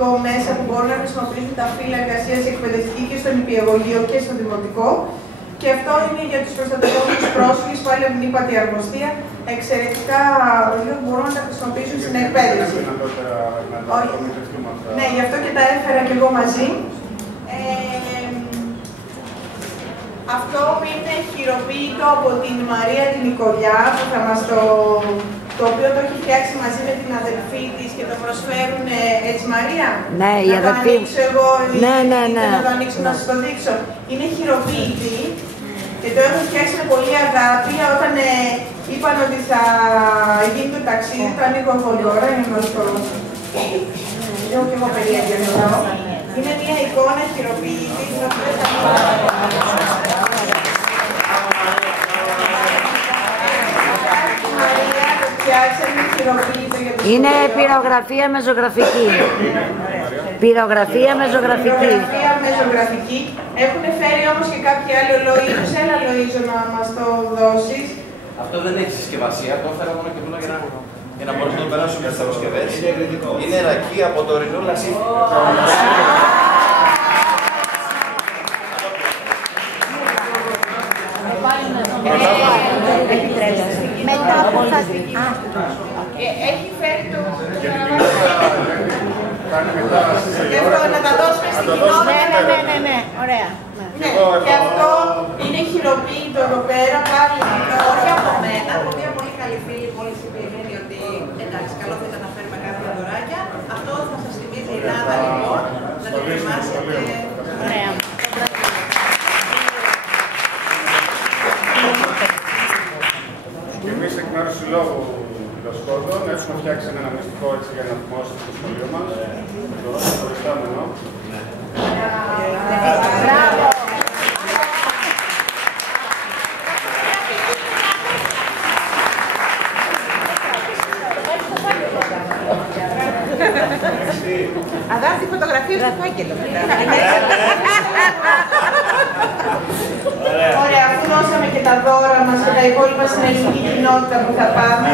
παιδαγωγικό μέσα που μπορούν να χρησιμοποιήσουν τα φύλλα εργασίας εκπαιδευτική και στο νηπιαγωγείο και στο δημοτικό. Και αυτό είναι για τους προστατευόμενους πρόσφυγες που έλεγαν την ύπατη αρμοστία, εξαιρετικά βιβλία που μπορούν να τα χρησιμοποιήσουν στην εκπαίδευση. Ναι, γι' αυτό και τα έφερα και εγώ μαζί. Αυτό είναι χειροποίητο από την Μαρία την Νικολιά, που θα μας το οποίο το έχει φτιάξει μαζί με την αδελφή της και το προσφέρουν, έτσι Μαρία. Ναι, η αδελφή. Να το ανοίξω εγώ, ναι. να το ανοίξω να σας το δείξω. Είναι χειροποίητη και το έχουν φτιάξει με πολύ αγάπη. Όταν είπαν ότι θα γίνει το ταξίδι, το ανοίγω εγώ τώρα για να το έχω και εγώ περίεργα εδώ. Είναι μια εικόνα χειροποίητη. Είναι πυρογραφία με ζωγραφική. Πυρογραφία με ζωγραφική. Πυρογραφία με ζωγραφική. Έχουν φέρει όμως και κάποιοι άλλοι. Ο Λοΐζος, έλα Λοΐζο να μας το δώσεις. Αυτό δεν έχει συσκευασία, το έφερα μόνο και μόνο για να μπορέσω να το περάσω και στις αποσκευές. Είναι ρακί από το ορεινό λασίφι. Μετά από θα... Έχει φέρει το... Να τα δώσουμε στην κοινότητα. Ναι, ωραία. Και αυτό είναι χειροποίητο εδώ πέρα, πάλι όχι από μένα, από μια πολύ καλή φίλη, πολύ συμπληρωμένη ότι εντάξει, καλό θα ήταν να φέρουμε κάποια δωράκια. Αυτό θα σας θυμίζει η Ελλάδα λοιπόν, να το ετοιμάσετε. Ωραία. Και εμείς εκ μέρους του Συλλόγου Διδασκόντων έχουμε φτιάξει ένα αναμνηστικό έτσι για να θυμώσουμε το σχολείο μας. Το προϊστάμενο. Μπράβο! Αγάπη φωτογραφία στο φάκελο. Ωραία, αφού δώσαμε και τα δώρα μας και τα υπόλοιπα στην ελληνική κοινότητα που θα πάμε.